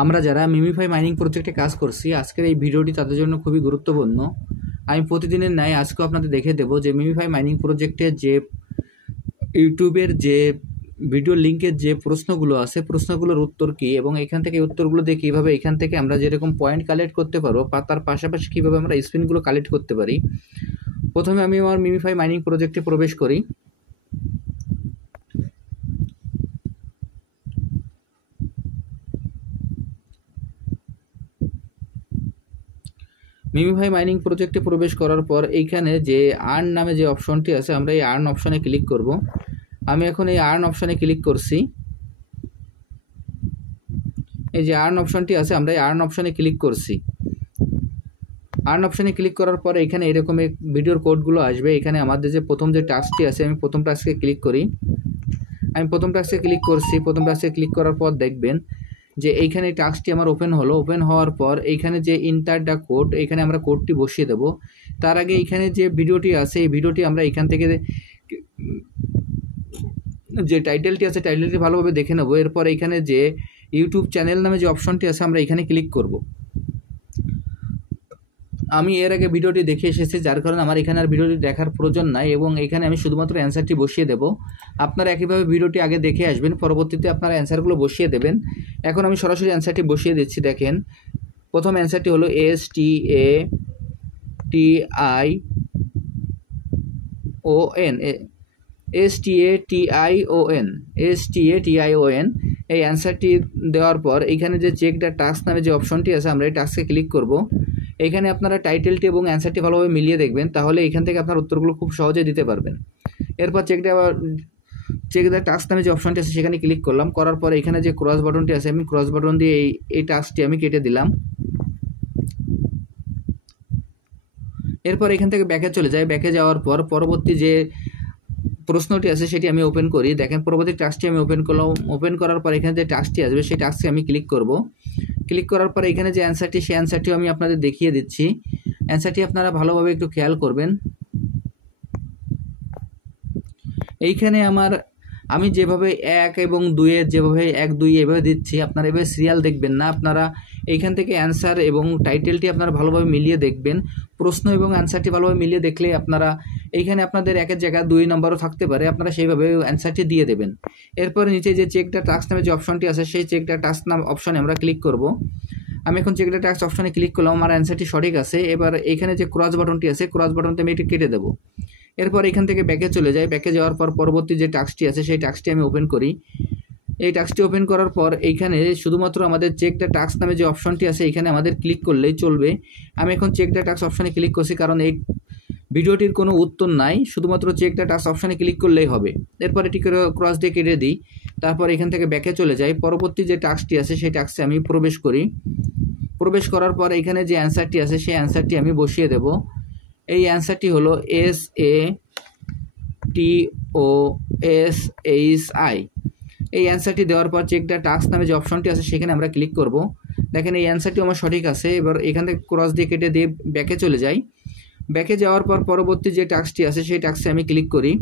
আমরা যারা MemeFi mining প্রজেক্টে কাজ করছি, আজকের এই ভিডিওটি তাদের জন্য খুবই গুরুত্বপূর্ণ। আমি প্রতিদিনের ন্যায় আজকেও আপনাদের দেখে দেবো যে মিমিফাই মাইনিং প্রজেক্টের যে ইউটিউবের যে ভিডিও লিঙ্কের যে প্রশ্নগুলো আছে, প্রশ্নগুলোর উত্তর কী এবং এখান থেকে উত্তরগুলো দিয়ে কীভাবে এখান থেকে আমরা যেরকম পয়েন্ট কালেক্ট করতে পারবো, তার পাশাপাশি কীভাবে আমরা স্পিনগুলো কালেক্ট করতে পারি। প্রথমে আমি আমার মিমিফাই মাইনিং প্রজেক্টে প্রবেশ করি। মিমিফাই মাইনিং প্রজেক্টে প্রবেশ করার পর এইখানে যে আর্ন নামে যে অপশনটি আছে, আমরা এই আর্ন অপশনে ক্লিক করব। আমি এখন এই আর্ন অপশনে ক্লিক করছি। এই যে আর্ন অপশনটি আছে, আমরা এই আর্ন অপশনে ক্লিক করছি। আর্ন অপশনে ক্লিক করার পরে এখানে এরকম ভিডিওর কোডগুলো আসবে। এখানে আমাদের যে প্রথম যে টাস্কটি আছে, আমি প্রথম টাস্কে ক্লিক করি। আমি প্রথম টাস্কে ক্লিক করছি। প্রথম টাস্কে ক্লিক করার পর দেখবেন যে এইখানে টাস্কটি আমার ওপেন হলো। ওপেন হওয়ার পর এইখানে যে ইন্টার দ্য কোড, এইখানে আমরা কোডটি বসিয়ে দেব। তার আগে এইখানে যে ভিডিওটি আছে, এই ভিডিওটি আমরা এখান থেকে যে টাইটেলটি আছে, টাইটেলটি ভালোভাবে দেখে নেব। এরপর এইখানে যে ইউটিউব চ্যানেল নামে যে অপশনটি আছে, আমরা এখানে ক্লিক করব। আমি এর আগে ভিডিওটি দেখে এসেছি, যার কারণে আমার এখানে আর ভিডিওটি দেখার প্রয়োজন নাই এবং এখানে আমি শুধুমাত্র অ্যান্সারটি বসিয়ে দেব। আপনারা একইভাবে ভিডিওটি আগে দেখে আসবেন, পরবর্তীতে আপনারা অ্যান্সারগুলো বসিয়ে দেবেন। এখন আমি সরাসরি অ্যান্সারটি বসিয়ে দিচ্ছি। দেখেন, প্রথম অ্যান্সারটি হলো STATION। এই অ্যান্সারটি দেওয়ার পর এইখানে যে চেক দ্য টাস্ক নামে যে অপশনটি আছে, আমরা এই টাস্কে ক্লিক করব। এখানে আপনারা টাইটেলটি এবং অ্যান্সারটি ভালোভাবে মিলিয়ে দেখবেন, তাহলে এখান থেকে আপনার উত্তরগুলো খুব সহজে দিতে পারবেন। এরপর চেক দ্য টাস্ক নামে যে অপশনটি আছে সেখানে ক্লিক করলাম। করার পর এখানে যে ক্রস বাটনটি আছে, আমি ক্রস বাটন দিয়ে এই টাস্কটি আমি কেটে দিলাম। এরপর এখান থেকে ব্যাকে চলে যাই। ব্যাকে যাওয়ার পর পরবর্তী যে প্রশ্নটি আছে সেটি আমি ওপেন করি। দেখেন, পরবর্তী টাস্কটি আমি ওপেন করলাম। ওপেন করার পর এখানে যে টাস্কটি আসবে সেই টাস্কে আমি ক্লিক করব। ক্লিক করার পর এখানে যে অ্যান্সারটি, সেই অ্যান্সারটিও আমি আপনাদের দেখিয়ে দিচ্ছি। অ্যান্সারটি আপনারা ভালোভাবে একটু খেয়াল করবেন। এইখানে আমি যেভাবে 1 এবং 2-এর যেভাবে 1, 2 এভাবে দিচ্ছি, আপনারা এভাবে সিরিয়াল দেখবেন না। আপনারা এইখান থেকে অ্যান্সার এবং টাইটেলটি আপনারা ভালোভাবে মিলিয়ে দেখবেন। প্রশ্ন এবং অ্যান্সারটি ভালোভাবে মিলিয়ে দেখলে আপনারা এইখানে আপনাদের 1-এর জায়গায় 2 নম্বরও থাকতে পারে, আপনারা সেইভাবে অ্যান্সারটি দিয়ে দেবেন। এরপর নিচে যে চেক দ্য টাস্ক নামে যে অপশনটি আছে, সেই চেক দ্য টাস্ক নাম অপশনে আমরা ক্লিক করব। আমি এখন চেক দ্য টাস্ক অপশনে ক্লিক করলাম। আমার অ্যান্সারটি সঠিক আছে। এবার এইখানে যে ক্রস বাটনটি আছে, ক্রস বাটনতে আমি এটি কেটে দেবো। এরপর এখান থেকে ব্যাকে চলে যাই। ব্যাকে যাওয়ার পর পরবর্তী যে টাস্কটি আছে সেই টাস্কটি আমি ওপেন করি। এই টাস্কটি ওপেন করার পর এইখানে শুধুমাত্র আমাদের চেক দ্য টাস্ক নামে যে অপশনটি আছে, এখানে আমাদের ক্লিক করলেই চলবে। আমি এখন চেক দ্য টাস্ক অপশনে ক্লিক করছি, কারণ এই ভিডিওটির কোনো উত্তর নাই, শুধুমাত্র চেক দ্য টাস্ক অপশনে ক্লিক করলেই হবে। এরপর এটি ক্রস দিয়ে কেটে দিই। তারপর এখান থেকে ব্যাকে চলে যাই। পরবর্তী যে টাস্কটি আছে সেই টাস্কে আমি প্রবেশ করি। প্রবেশ করার পর এখানে যে অ্যান্সারটি আছে সেই অ্যান্সারটি আমি বসিয়ে দেব। এই অ্যান্সারটি হলো SATOSHI। এই অ্যান্সারটি দেওয়ার পর চেক দ্য টাস্ক নামে যে অপশনটি আছে সেখানে আমরা ক্লিক করব। দেখেন, এই অ্যান্সারটি আমার সঠিক আছে। এবার এখান থেকে ক্রস দিয়ে কেটে দিয়ে ব্যাকে চলে যাই। ব্যাকে যাওয়ার পর পরবর্তী যে টাস্কটি আছে সেই টাস্কে আমি ক্লিক করি।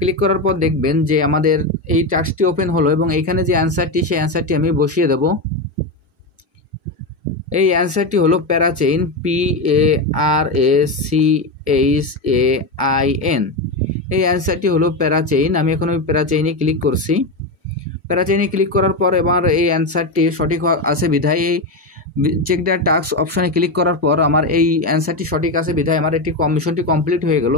ক্লিক করার পর দেখবেন যে আমাদের এই টাস্কটি ওপেন হলো এবং এইখানে যে অ্যান্সারটি, সেই অ্যান্সারটি আমি বসিয়ে দেব। এই অ্যান্সারটি হলো প্যারাচেইন, PARACHAIN। এই অ্যান্সারটি হলো প্যারাচেইন। আমি এখন ওই প্যারাচেইনে ক্লিক করছি। প্যারাচেইনে ক্লিক করার পর এবার এই অ্যান্সারটি সঠিক আছে বিধায় এই চেক দ্য টাস্ক অপশনে ক্লিক করার পর আমার এই অ্যান্সারটি সঠিক আছে বিধায় আমার এটি মিশনটি কমপ্লিট হয়ে গেল।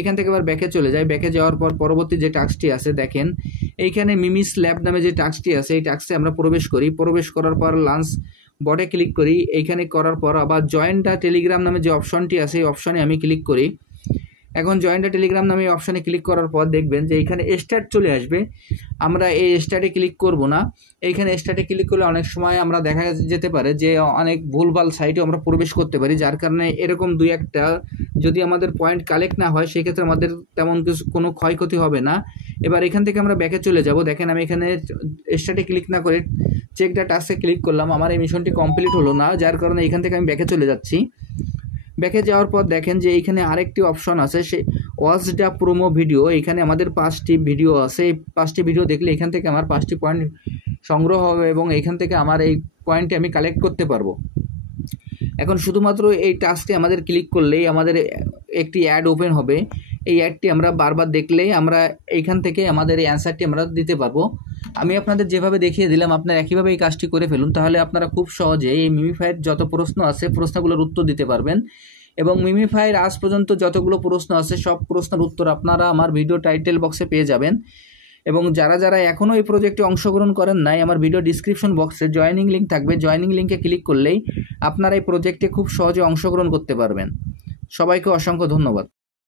এখান থেকে এবার ব্যাকে চলে যাই। ব্যাকে যাওয়ার পর পরবর্তী যে টাস্কটি আছে, দেখেন এইখানে মিমিস ল্যাব নামে যে টাস্কটি আছে, এই টাস্কে আমরা প্রবেশ করি। প্রবেশ করার পর লাঞ্চ বটে ক্লিক করি। এইখানে করার পর আবার জয়েন দ্য টেলিগ্রাম নামে যে অপশনটি আছে, এই অপশনে আমি ক্লিক করি। এখন জয়েন দ্য টেলিগ্রাম নামে অপশনে ক্লিক করার পর দেখবেন যে এইখানে স্টার্ট চলে আসবে। আমরা এই স্টার্টে ক্লিক করব না। এইখানে স্টার্টে ক্লিক করলে অনেক সময় আমরা দেখা যেতে পারে যে অনেক ভুলভাল সাইটে আমরা প্রবেশ করতে পারি, যার কারণে এরকম 2-1টা যদি আমাদের পয়েন্ট কালেক্ট না হয়, সেক্ষেত্রে আমাদের তেমন কোনো ক্ষয়ক্ষতি হবে না। এবার এখান থেকে আমরা ব্যাকে চলে যাব। দেখেন, আমি এখানে স্টার্টে ক্লিক না করে চেক দ্য টাস্কে ক্লিক করলাম। আমার এই মিশনটি কমপ্লিট হলো না, যার কারণে এখান থেকে আমি ব্যাকে চলে যাচ্ছি। ব্যাকে যাওয়ার পর দেখেন যে এইখানে আরেকটি অপশন আছে, সে ওয়াচ দ্য প্রোমো ভিডিও। এখানে আমাদের 5টি ভিডিও আছে। এই 5টি ভিডিও দেখলে এখান থেকে আমার 5টি পয়েন্ট সংগ্রহ হবে এবং এইখান থেকে আমার এই পয়েন্টটি আমি কালেক্ট করতে পারবো। এখন শুধুমাত্র এই টাস্কে আমাদের ক্লিক করলেই আমাদের একটি অ্যাড ওপেন হবে। এই অ্যাডটি আমরা বারবার দেখলেই আমরা এইখান থেকে আমাদের এই অ্যান্সারটি আমরা দিতে পারবো। আমি আপনাদের যেভাবে দেখিয়ে দিলাম আপনারা একইভাবে এই কাজটি করে ফেলুন, তাহলে আপনারা খুব সহজে এই মিমিফাইয়ের যত প্রশ্ন আছে প্রশ্নগুলোর উত্তর দিতে পারবেন। এবং মিমিফাইয়ের আজ পর্যন্ত যতগুলো প্রশ্ন আছে সব প্রশ্নের উত্তর আপনারা আমার ভিডিও টাইটেল বক্সে পেয়ে যাবেন। এবং যারা যারা এখনও এই প্রজেক্টে অংশগ্রহণ করেন নাই, আমার ভিডিও ডিসক্রিপশন বক্সে জয়েনিং লিঙ্ক থাকবে, জয়েনিং লিঙ্কে ক্লিক করলেই আপনারা এই প্রজেক্টে খুব সহজে অংশগ্রহণ করতে পারবেন। সবাইকে অসংখ্য ধন্যবাদ।